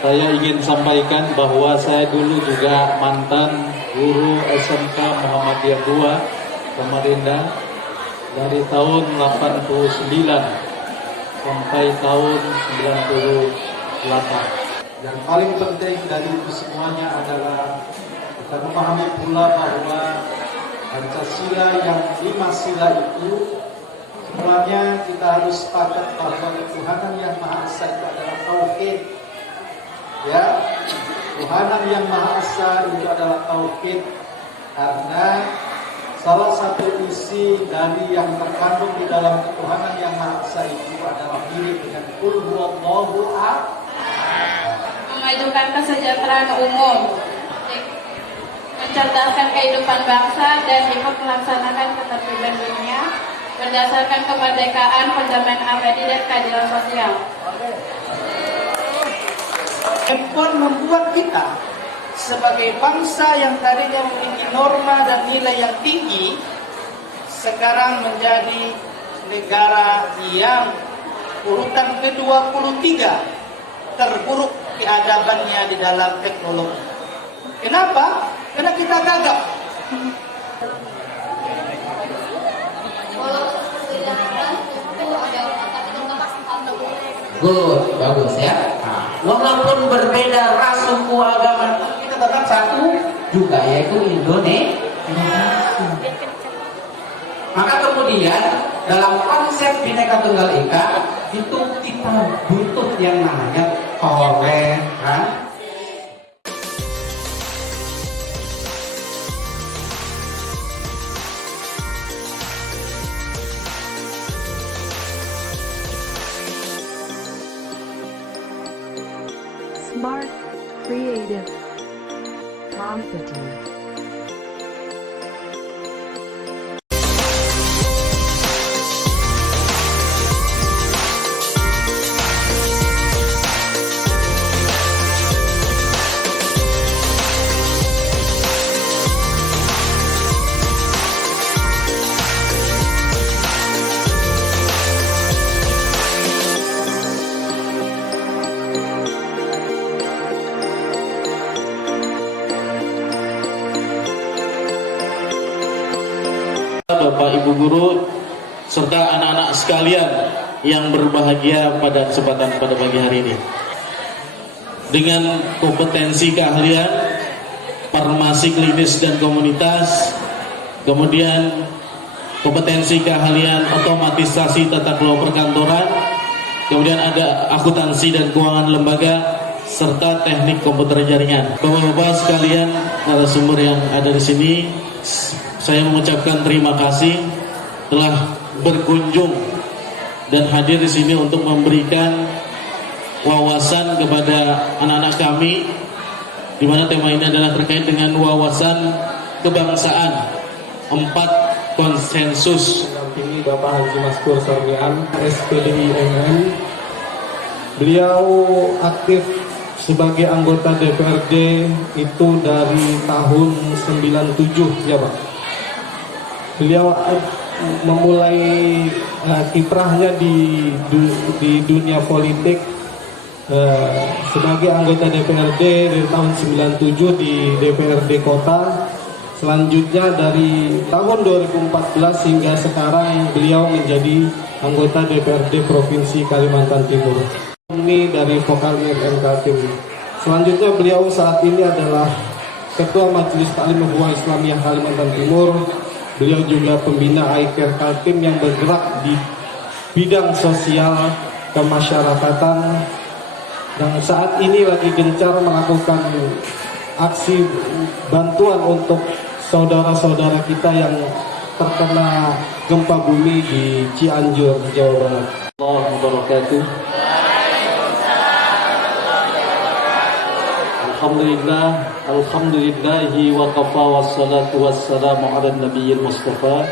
Saya ingin sampaikan bahwa saya dulu juga mantan guru SMK Muhammadiyah 2 Samarinda dari tahun 89 sampai tahun 98. Yang paling penting dari itu semuanya adalah kita memahami pula bahwa Pancasila yang 5 sila itu semuanya kita harus sepakat bahwa ketuhanan yang Maha Esa itu adalah tauhid. Ya, Tuhanan yang Maha Esa itu adalah tauhid, karena salah satu isi dari yang terkandung di dalam ketuhanan yang Maha Esa itu adalah mirip dengan Qul huwallahu ahad. Memajukan kesejahteraan umum, mencerdaskan kehidupan bangsa dan ikut melaksanakan ketertiban dunia berdasarkan kemerdekaan, perdamaian abadi dan keadilan sosial. Handphone membuat kita sebagai bangsa yang tadinya memiliki norma dan nilai yang tinggi, sekarang menjadi negara yang urutan ke-23 terburuk keadabannya di dalam teknologi. Kenapa? Karena kita gagap. Good, bagus ya. Walaupun berbeda ras, suku, agama, kita tetap satu juga, yaitu Indonesia. Maka kemudian dalam konsep Bhinneka Tunggal Ika itu kita butuh yang namanya toleransi. Smart, creative, competent. Bapak Ibu guru serta anak-anak sekalian yang berbahagia pada kesempatan pada pagi hari ini, dengan kompetensi keahlian farmasi klinis dan komunitas, kemudian kompetensi keahlian otomatisasi tata kelola perkantoran, kemudian ada akuntansi dan keuangan lembaga, serta teknik komputer jaringan. Bapak-bapak sekalian, narasumber yang ada di sini, saya mengucapkan terima kasih telah berkunjung dan hadir di sini untuk memberikan wawasan kepada anak-anak kami, di mana tema ini adalah terkait dengan wawasan kebangsaan 4 konsensus. Ini Bapak Haji Maskur Sormian, SPDI MM. Beliau aktif sebagai anggota DPRD itu dari tahun 97 ya Pak. Beliau memulai kiprahnya di dunia politik sebagai anggota DPRD dari tahun 97 di DPRD Kota. Selanjutnya dari tahun 2014 hingga sekarang beliau menjadi anggota DPRD Provinsi Kalimantan Timur. Ini dari vokal MK Tim. Selanjutnya beliau saat ini adalah Ketua Majelis Taklim Ukhuwah Islamiyah Kalimantan Timur. Beliau juga pembina ICARE Kaltim yang bergerak di bidang sosial kemasyarakatan, dan saat ini lagi gencar melakukan aksi bantuan untuk saudara-saudara kita yang terkena gempa bumi di Cianjur, Jawa Barat. Assalamualaikum warahmatullahi wabarakatuh. Alhamdulillahi wa kafa wassalatu wassalamu ala nabiyil mustafa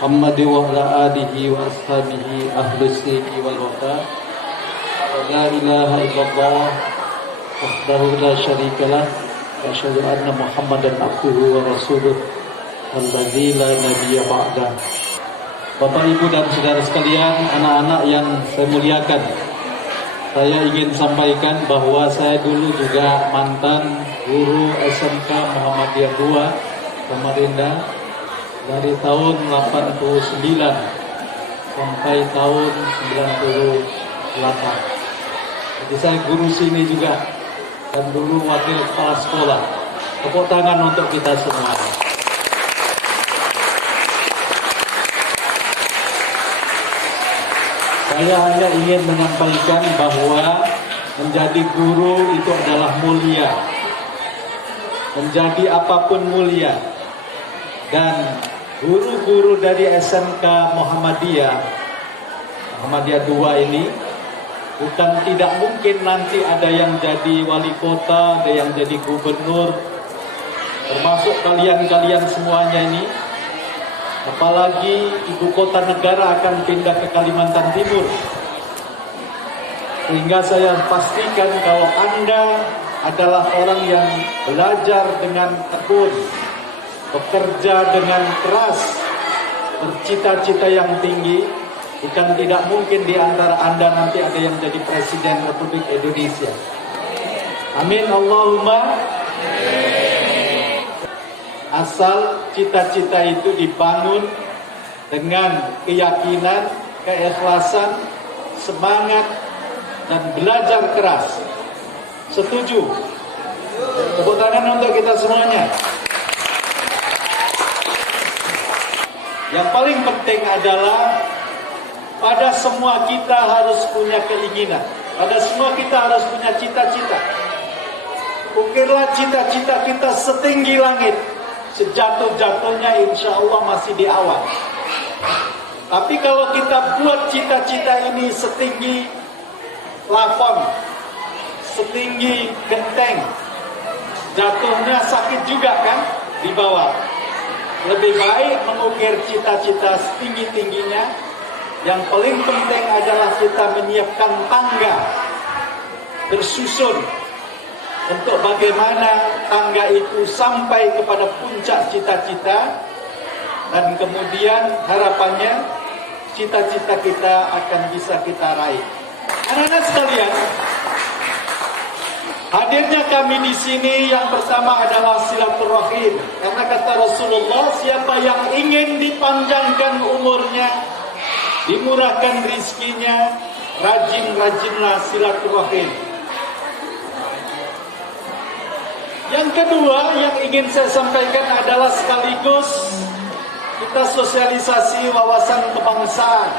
Muhammad wa ala alihi wa ashabihi ahli sidqi wal wafa. La ilaha illallah wahdahu la syarikalah wa asyhadu anna Muhammadan abduhu wa rasuluh alladzi la nabiyya ba'dah. Bapak Ibu dan saudara sekalian, anak-anak yang saya muliakan, Saya ingin sampaikan bahwa saya dulu juga mantan guru SMK Muhammadiyah II Samarinda dari tahun 89 sampai tahun 98. Jadi saya guru sini juga dan dulu wakil kepala sekolah. Tepuk tangan untuk kita semua. Saya hanya ingin menyampaikan bahwa menjadi guru itu adalah mulia. Menjadi apapun mulia. Dan guru-guru dari SMK Muhammadiyah II ini bukan tidak mungkin nanti ada yang jadi wali kota, ada yang jadi gubernur, termasuk kalian-kalian semuanya ini. Apalagi ibu kota negara akan pindah ke Kalimantan Timur. Sehingga saya pastikan kalau Anda adalah orang yang belajar dengan tekun, bekerja dengan keras, bercita-cita yang tinggi, bukan tidak mungkin di antara Anda nanti ada yang jadi Presiden Republik Indonesia. Amin Allahumma. Asal cita-cita itu dibangun dengan keyakinan, keikhlasan, semangat, dan belajar keras. Setuju? Tepuk tangan untuk kita semuanya. Yang paling penting adalah pada semua kita harus punya keinginan. Pada semua kita harus punya cita-cita. Ukirlah cita-cita kita setinggi langit. Sejatuh-jatuhnya insya Allah masih di awal. Tapi kalau kita buat cita-cita ini setinggi plafon, setinggi genteng, jatuhnya sakit juga kan di bawah. Lebih baik mengukir cita-cita setinggi-tingginya. Yang paling penting adalah kita menyiapkan tangga bersusun untuk bagaimana tangga itu sampai kepada puncak cita-cita, dan kemudian harapannya cita-cita kita akan bisa kita raih. Anak-anak sekalian, hadirnya kami di sini yang pertama adalah silaturahim. Karena kata Rasulullah, siapa yang ingin dipanjangkan umurnya, dimurahkan rizkinya, rajin-rajinlah silaturahim. Yang kedua yang ingin saya sampaikan adalah sekaligus kita sosialisasi wawasan kebangsaan.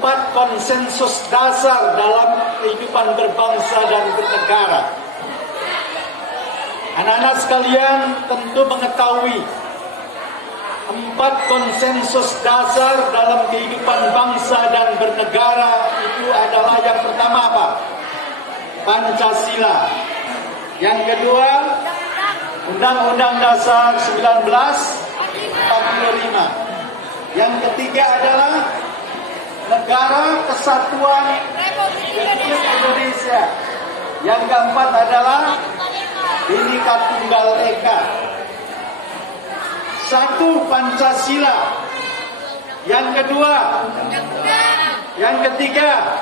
4 konsensus dasar dalam kehidupan berbangsa dan bernegara. Anak-anak sekalian tentu mengetahui 4 konsensus dasar dalam kehidupan bangsa dan bernegara itu adalah yang pertama apa? Pancasila. Yang kedua, Undang-Undang Dasar 1945. Yang ketiga adalah Negara Kesatuan Republik Indonesia. Yang keempat adalah Bhinneka Tunggal Ika. 1. Pancasila. Yang kedua, yang ketiga,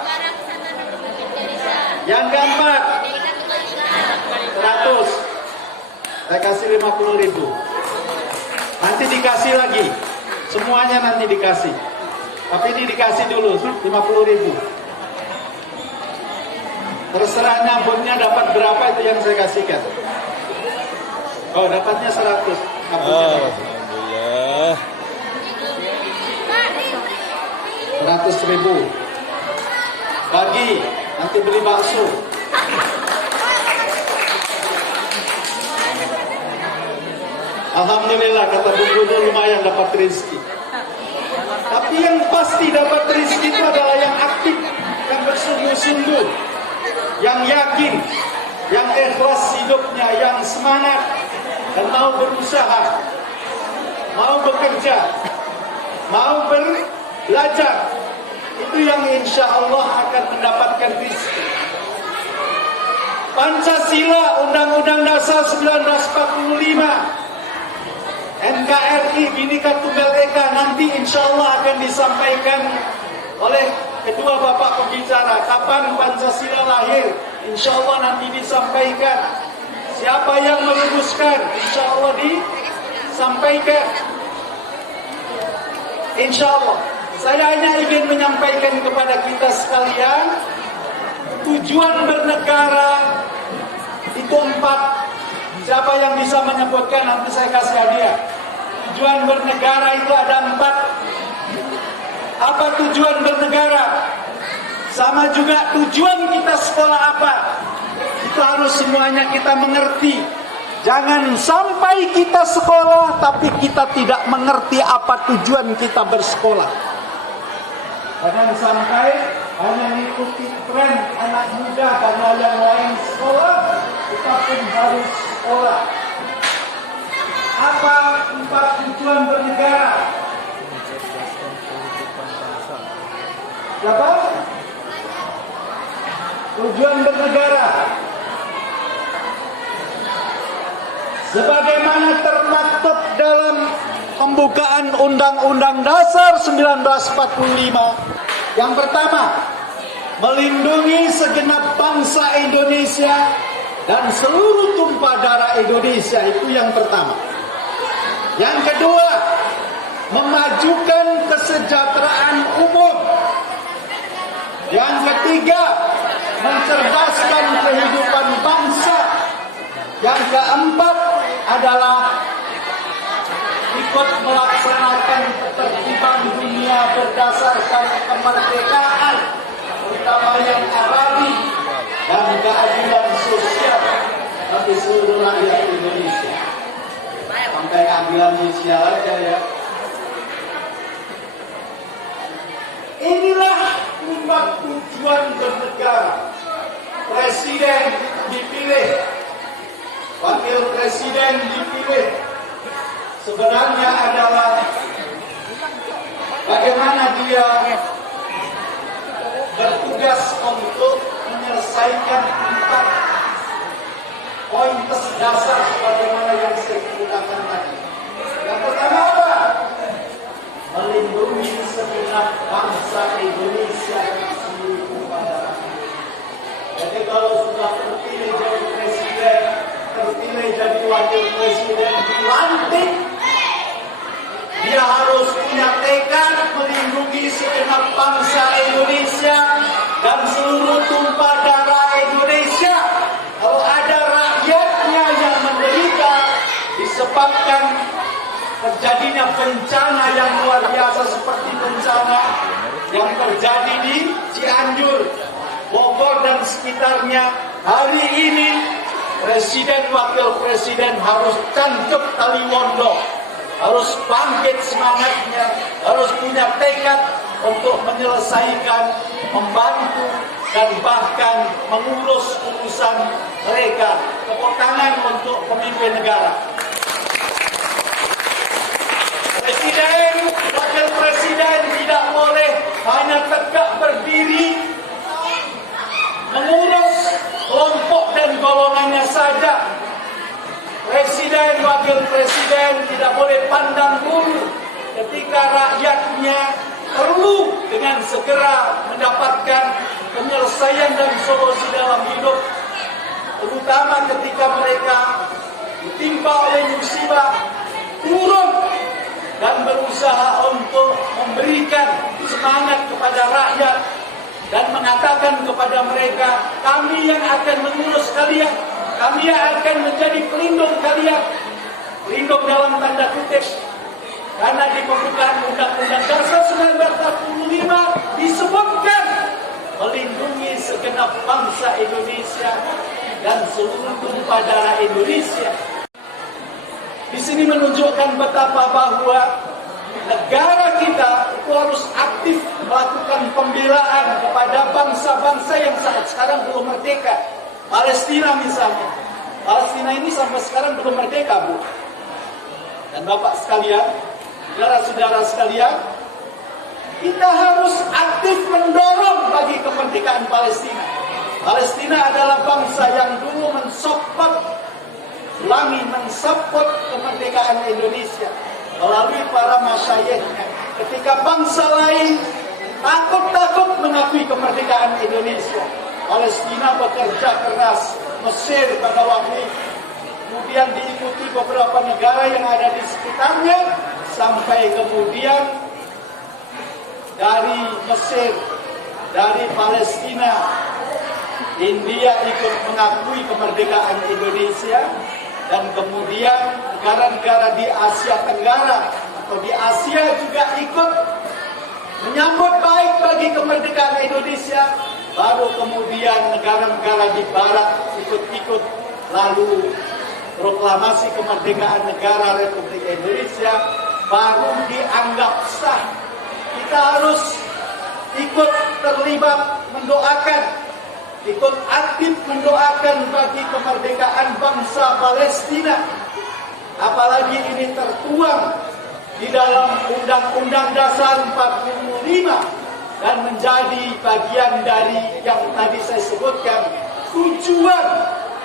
yang keempat, 100. Saya kasih 50.000. Nanti dikasih lagi. Semuanya nanti dikasih. Tapi ini dikasih dulu 50.000. Terserah nyambutnya dapat berapa itu yang saya kasihkan. Oh, dapatnya 100. Alhamdulillah. 100.000. Bagi, nanti beli bakso. Alhamdulillah, kata Bu Guru, lumayan dapat rezeki. Tapi yang pasti dapat rezeki itu adalah yang aktif, yang bersungguh-sungguh, yang yakin, yang ikhlas hidupnya, yang semangat dan mau berusaha, mau bekerja, mau belajar. Itu yang insya Allah akan mendapatkan rezeki. Pancasila, Undang-Undang Dasar 1945, NKRI, Bhinneka Tunggal Ika nanti insya Allah akan disampaikan oleh kedua kedua Bapak pembicara, kapan Pancasila lahir? Insya Allah nanti disampaikan. Siapa yang merumuskan? Insya Allah disampaikan. Insya Allah. Saya hanya ingin menyampaikan kepada kita sekalian, tujuan bernegara itu 4. Siapa yang bisa menyebutkan, nanti saya kasih hadiah. Tujuan bernegara itu ada 4. Apa tujuan bernegara? Sama juga tujuan kita sekolah apa? Itu harus semuanya kita mengerti. Jangan sampai kita sekolah tapi kita tidak mengerti apa tujuan kita bersekolah. Jangan sampai hanya mengikuti tren anak muda karena yang lain sekolah, kita pun harus sekolah. Apa 4 tujuan bernegara? Apa? Tujuan bernegara. Sebagaimana termaktub dalam pembukaan Undang-Undang Dasar 1945. Yang pertama, melindungi segenap bangsa Indonesia dan seluruh tumpah darah Indonesia, itu yang pertama. Yang kedua, memajukan kesejahteraan umum. Yang ketiga, mencerdaskan kehidupan bangsa. Yang keempat adalah ikut melaksanakan ketertiban dunia berdasarkan kemerdekaan, terutama yang Arabi, dan keadilan sosial bagi seluruh rakyat Indonesia. Sampai keadilan sosial aja ya. Inilah 4 tujuan bernegara. Presiden dipilih, wakil presiden dipilih. Sebenarnya adalah bagaimana dia bertugas untuk menyelesaikan 4 poin dasar sebagaimana yang saya katakan tadi. Yang pertama apa? Melindungi segenap bangsa Indonesia dan seluruh tumpah darah. Jadi kalau sudah terpilih jadi presiden, terpilih jadi wakil presiden, dilantik, dia harus punya tekad melindungi segenap bangsa Indonesia dan seluruh tumpah darah Indonesia. Kalau ada rakyatnya yang menderita disebabkan terjadinya bencana yang luar biasa seperti bencana yang terjadi di Cianjur, Bogor dan sekitarnya, hari ini presiden wakil presiden harus cancuk tali mondo, harus bangkit semangatnya, harus punya tekad untuk menyelesaikan, membantu dan bahkan mengurus urusan mereka, tepuk tangan untuk pemimpin negara. Presiden, wakil presiden tidak boleh hanya tegak berdiri mengurus kelompok dan golongannya saja. Presiden, wakil presiden tidak boleh pandang bulu ketika rakyatnya perlu dengan segera mendapatkan penyelesaian dan solusi dalam hidup, terutama ketika mereka ditimpa oleh musibah, turun dan berusaha untuk memberikan semangat kepada rakyat dan mengatakan kepada mereka, kami yang akan mengurus kalian, kami yang akan menjadi pelindung kalian. Pelindung dalam tanda kutip, karena di pembukaan Undang-Undang Dasar 1945 disebutkan melindungi segenap bangsa Indonesia dan seluruh tumpah darah Indonesia. Di sini menunjukkan betapa bahwa negara kita itu harus aktif melakukan pembelaan kepada bangsa-bangsa yang saat sekarang belum merdeka. Palestina misalnya. Palestina ini sampai sekarang belum merdeka, Bu. Dan Bapak sekalian, saudara-saudara sekalian, kita harus aktif mendorong bagi kemerdekaan Palestina. Palestina adalah bangsa yang dulu mensupport kemerdekaan Indonesia melalui para masyayikhnya. Ketika bangsa lain takut mengakui kemerdekaan Indonesia. Palestina bekerja keras, Mesir pada waktu itu, kemudian diikuti beberapa negara yang ada di sekitarnya, sampai kemudian dari Mesir, dari Palestina, India ikut mengakui kemerdekaan Indonesia, dan kemudian negara-negara di Asia Tenggara atau di Asia juga ikut menyambut baik bagi kemerdekaan Indonesia. Baru kemudian negara-negara di Barat ikut-ikut, lalu proklamasi kemerdekaan negara Republik Indonesia baru dianggap sah. Kita harus ikut terlibat mendoakan, ikut aktif mendoakan bagi kemerdekaan bangsa Palestina. Apalagi ini tertuang di dalam Undang-Undang Dasar 45 dan menjadi bagian dari yang tadi saya sebutkan. Tujuan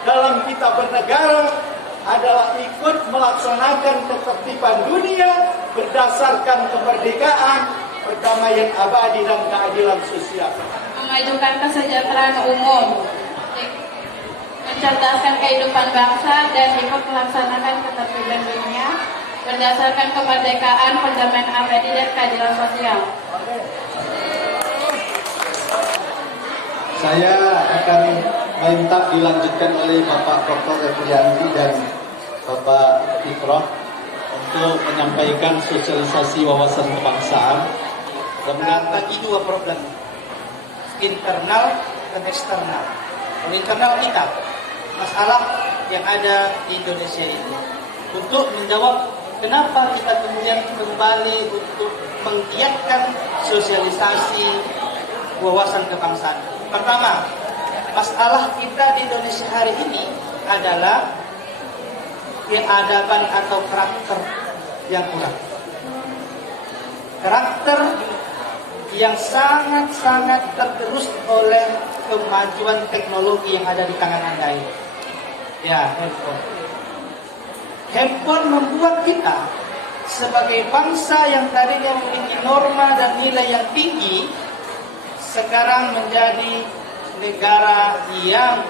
dalam kita bernegara adalah ikut melaksanakan ketertiban dunia berdasarkan kemerdekaan, perdamaian abadi, dan keadilan sosial. Memajukan kesejahteraan umum, mencerdaskan kehidupan bangsa, dan ikut melaksanakan ketertiban dunia berdasarkan kemerdekaan, perdamaian abadi, dan keadilan sosial. Saya akan minta dilanjutkan oleh Bapak Dr. Efriandi dan Bapak Ifrah untuk menyampaikan sosialisasi wawasan kebangsaan. Nah, bagi dua problem, internal dan eksternal. Kalau internal kita, masalah yang ada di Indonesia ini, untuk menjawab kenapa kita kemudian kembali untuk menggiatkan sosialisasi wawasan kebangsaan. Pertama, masalah kita di Indonesia hari ini adalah keadaban atau karakter yang kurang. Karakter yang sangat-sangat tergerus oleh kemajuan teknologi yang ada di tangan Anda ini. Ya, handphone. Handphone membuat kita sebagai bangsa yang tadinya memiliki norma dan nilai yang tinggi, sekarang menjadi negara yang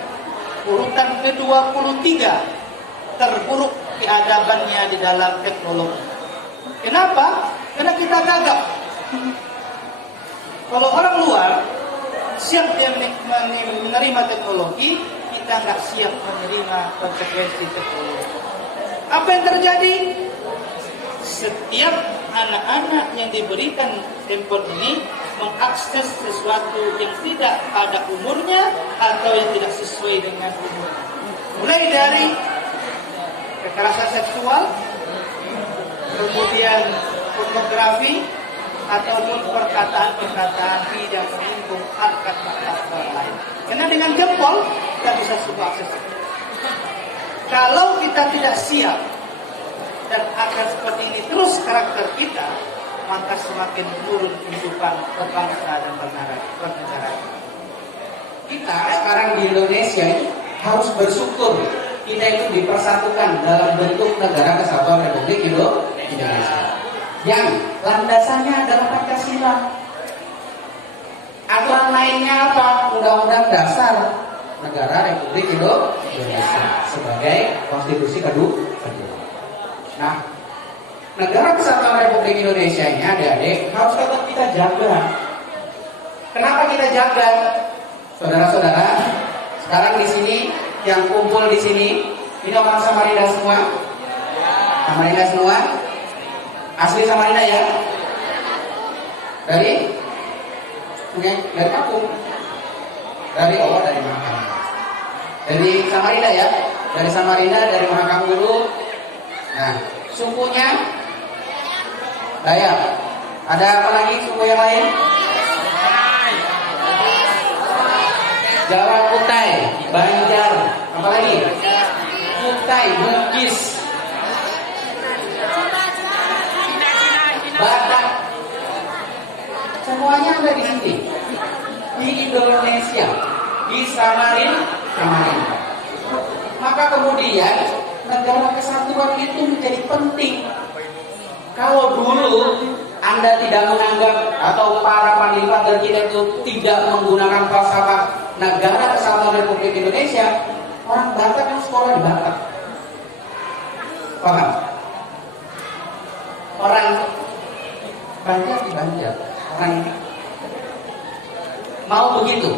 urutan ke-23 terburuk keadabannya di dalam teknologi. Kenapa? Karena kita gagap. Kalau orang luar siap dia menerima teknologi, kita nggak siap menerima konsekuensi teknologi. Apa yang terjadi? Setiap anak-anak yang diberikan handphone ini mengakses sesuatu yang tidak pada umurnya atau yang tidak sesuai dengan umurnya. Mulai dari kekerasan seksual, kemudian pornografi, ataupun perkataan-perkataan tidak menyinggung harkat martabat orang lain. Karena dengan jempol kita bisa semua akses. Kalau kita tidak siap dan akan seperti ini terus karakter kita, maka semakin menurun kehidupan berbangsa dan bernegara. Kita sekarang di Indonesia ini harus bersyukur kita itu dipersatukan dalam bentuk negara kesatuan Republik Indonesia yang landasannya adalah Pancasila. Aturan lainnya apa? Undang-Undang Dasar Negara Republik Indonesia sebagai konstitusi kedua. Nah, negara kesatuan Republik Indonesia ini adik-adik harus tetap kita jaga. Kenapa kita jaga? Saudara-saudara, sekarang di sini yang kumpul di sini ini orang Samarinda semua. Samarinda semua. Asli Samarinda ya? Dari kampung. Dari Mahakam. Dari Samarinda ya? Dari Samarinda, dari Mahakam dulu. Nah, sukunya Dayak. Ada apa lagi suku yang lain? Jawa Kutai, Banjar, apa lagi? Kutai, Bugis, Batak. Semuanya ada di sini. Di Indonesia, di Samarinda. Maka kemudian negara kesatuan itu menjadi penting. Kalau dulu Anda tidak menganggap atau para pandipat dan kita itu tidak menggunakan falsafah Negara Kesatuan Republik Indonesia, orang Batak yang sekolah di Batak. Paham? Orang Banjar di Banjar. Orang mau begitu?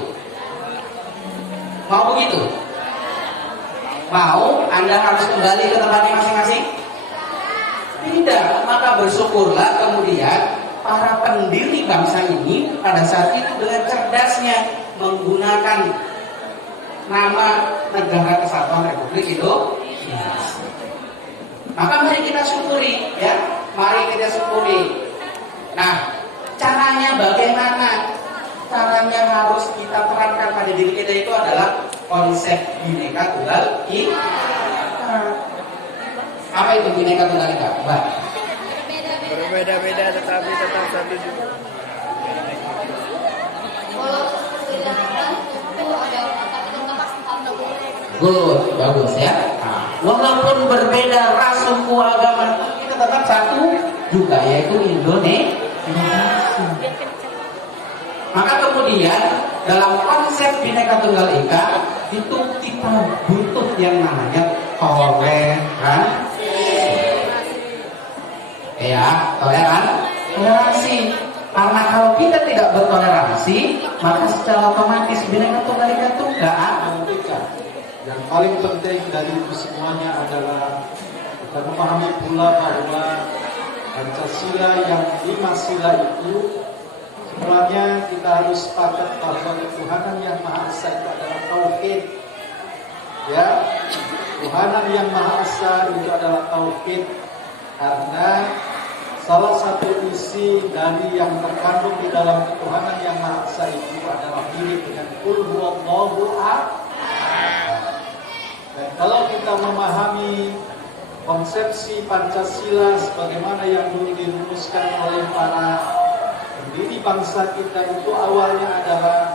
Mau begitu? Mau Anda harus kembali ke tempatnya masing-masing? Tidak, maka bersyukurlah kemudian para pendiri bangsa ini pada saat itu dengan cerdasnya menggunakan nama Negara Kesatuan Republik Indonesia. Maka mari kita syukuri, ya, mari kita syukuri. Nah, caranya bagaimana? Caranya harus kita terapkan pada diri kita itu adalah konsep Bhinneka Tunggal Ika. Apa itu Bhinneka Tunggal Ika? Berbeda-beda tetapi tetap satu juga. Good, bagus ya. Nah, walaupun berbeda ras, suku, agama, kita tetap satu juga, yaitu Indonesia. Maka kemudian dalam konsep Bhinneka Tunggal Ika itu kita butuh yang namanya toleransi. Ya, toleransi. Karena kalau kita tidak bertoleransi, maka secara otomatis Bhinneka Tunggal Ika itu nggak ada. Yang paling penting dari itu semuanya adalah kita memahami pula bahwa Pancasila yang 5 sila itu sebenarnya kita harus sepakat bahwa Tuhanan yang Maha Esa itu adalah tauhid. Ya, Tuhanan yang Maha Esa itu adalah tauhid karena salah satu isi dari yang terkandung di dalam ketuhanan yang Maha Esa itu adalah mirip dengan Qul huwallahu ahad. Dan kalau kita memahami konsepsi Pancasila sebagaimana yang dulu dirumuskan oleh para pendiri bangsa kita, itu awalnya adalah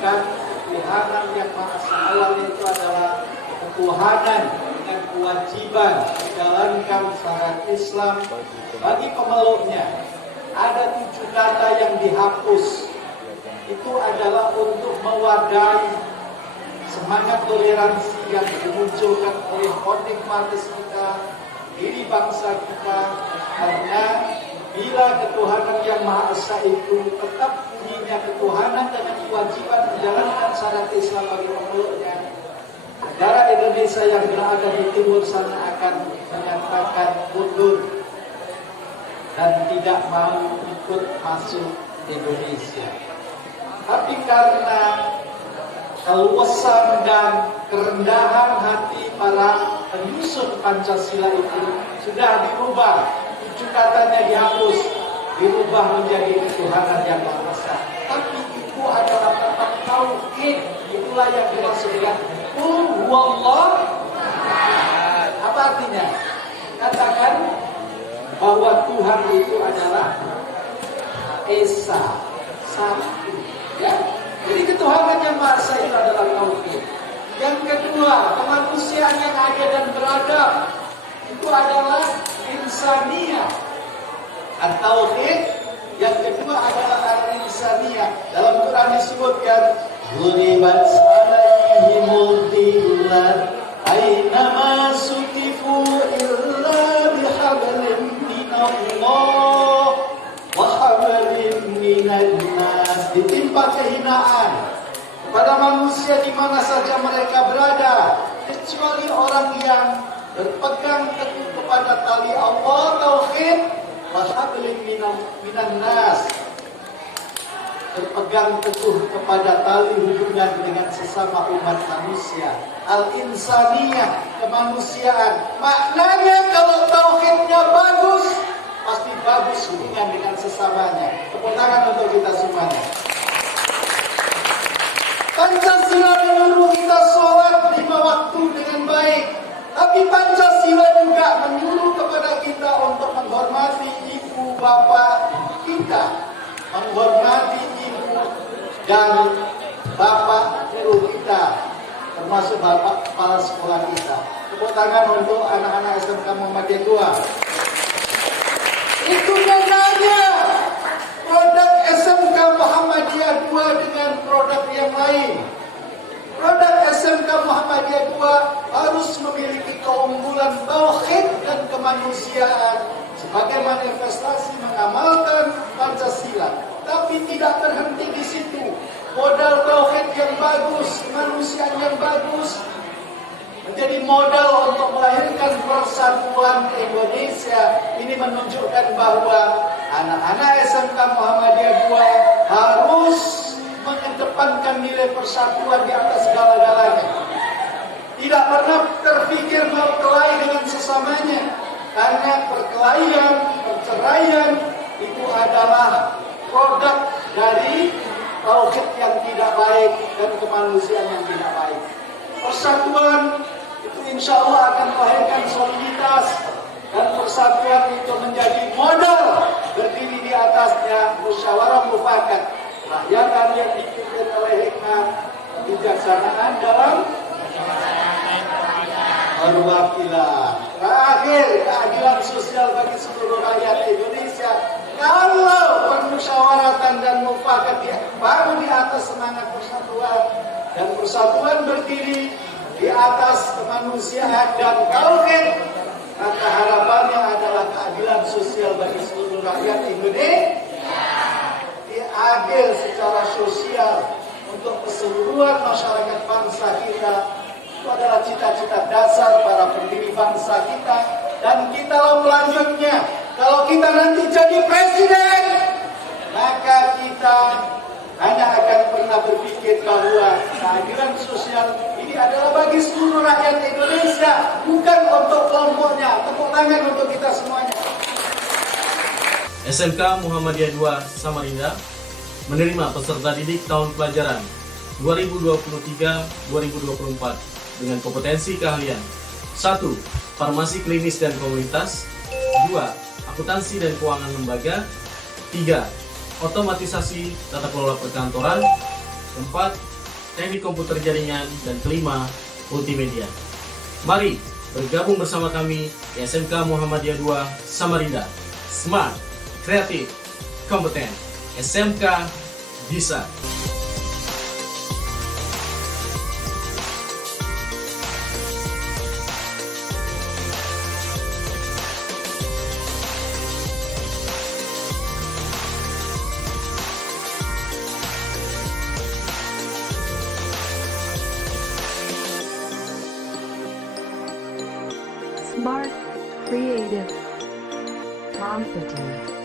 kan ketuhanan yang Maha Esa. Awalnya itu adalah ketuhanan dengan kewajiban menjalankan syariat Islam bagi pemeluknya. Ada 7 kata yang dihapus. Itu adalah untuk mewadahi semangat toleransi yang dimunculkan oleh founding fathers kita, diri bangsa kita. Karena bila ketuhanan yang Maha Esa itu tetap punya ketuhanan dengan kewajiban menjalankan syariat Islam bagi pemeluknya, negara Indonesia yang berada di timur sana akan menyatakan mundur dan tidak mau ikut masuk Indonesia. Tapi karena keluasan dan kerendahan hati para penyusun Pancasila itu sudah dirubah, 7 katanya dihapus, dirubah menjadi ketuhanan yang Maha Esa. Tapi itu adalah tetap tauhid. Itulah yang dimaksud dengan Qul huwallahu ahad. Apa artinya? Katakan bahwa Tuhan itu adalah Esa, satu. Ya. Jadi ketuhanan yang Maha Esa itu adalah tauhid. Yang kedua, kemanusiaan yang adil dan beradab itu adalah insaniyah. At-tauhid yang kedua adalah al-insaniyah. Dalam Quran disebutkan Ghuribat alaihimul dhillat aynama sutifu illa bihablin minallah wa hablin minan nas. Ditimpa kehinaan kepada manusia di mana saja mereka berada, kecuali orang yang berpegang teguh kepada tali Allah, tauhid, wa hablin minan nas, berpegang teguh kepada tali hubungan dengan sesama umat manusia. Al-insaniyah, kemanusiaan. Maknanya kalau tauhidnya bagus, pasti bagus hubungan dengan sesamanya. Tepuk tangan untuk kita semuanya. Pancasila menyuruh kita sholat 5 waktu dengan baik. Tapi Pancasila juga menyuruh kepada kita untuk menghormati ibu bapak kita, menghormati ibu dan bapak guru kita, termasuk bapak kepala sekolah kita. Tepuk tangan untuk anak-anak SMK Muhammadiyah II. Itu bedanya produk SMK Muhammadiyah 2 dengan produk yang lain. Produk SMK Muhammadiyah 2 harus memiliki keunggulan tauhid dan kemanusiaan sebagai manifestasi mengamalkan Pancasila. Tapi tidak berhenti di situ. Modal tauhid yang bagus, kemanusiaan yang bagus menjadi modal untuk melahirkan persatuan Indonesia. Ini menunjukkan bahwa anak-anak SMK Muhammadiyah 2 harus mengedepankan nilai persatuan di atas segala-galanya. Tidak pernah terpikir berkelahi dengan sesamanya, karena perkelahian, perceraian itu adalah produk dari tauhid yang tidak baik dan kemanusiaan yang tidak baik. Persatuan itu insya Allah akan melahirkan soliditas, dan persatuan itu menjadi modal berdiri di atasnya musyawarah mufakat, rakyatan yang dipimpin oleh hikmah kebijaksanaan dalam perwakilan. Terakhir, keadilan sosial bagi seluruh rakyat Indonesia. Kalau permusyawaratan dan mufakat baru di atas semangat persatuan, dan persatuan berdiri di atas kemanusiaan dan tauhid, maka harapannya adalah keadilan sosial bagi seluruh rakyat Indonesia. Adil secara sosial untuk keseluruhan masyarakat bangsa kita. Itu adalah cita-cita dasar para pendiri bangsa kita. Dan kita selanjutnya, kalau kita nanti jadi presiden, maka kita hanya akan pernah berpikir bahwa keadilan sosial ini adalah bagi seluruh rakyat Indonesia, bukan untuk kelompoknya. Tepuk tangan untuk kita semuanya. SMK Muhammadiyah 2 Samarinda menerima peserta didik tahun pelajaran 2023-2024 dengan kompetensi keahlian 1. Farmasi klinis dan komunitas 2. Akuntansi dan keuangan lembaga 3. Otomatisasi tata kelola perkantoran 4. Teknik komputer jaringan dan 5. Multimedia. Mari bergabung bersama kami di SMK Muhammadiyah 2 Samarinda. Smart, kreatif, kompeten. SMK bisa. Smart, creative, confident.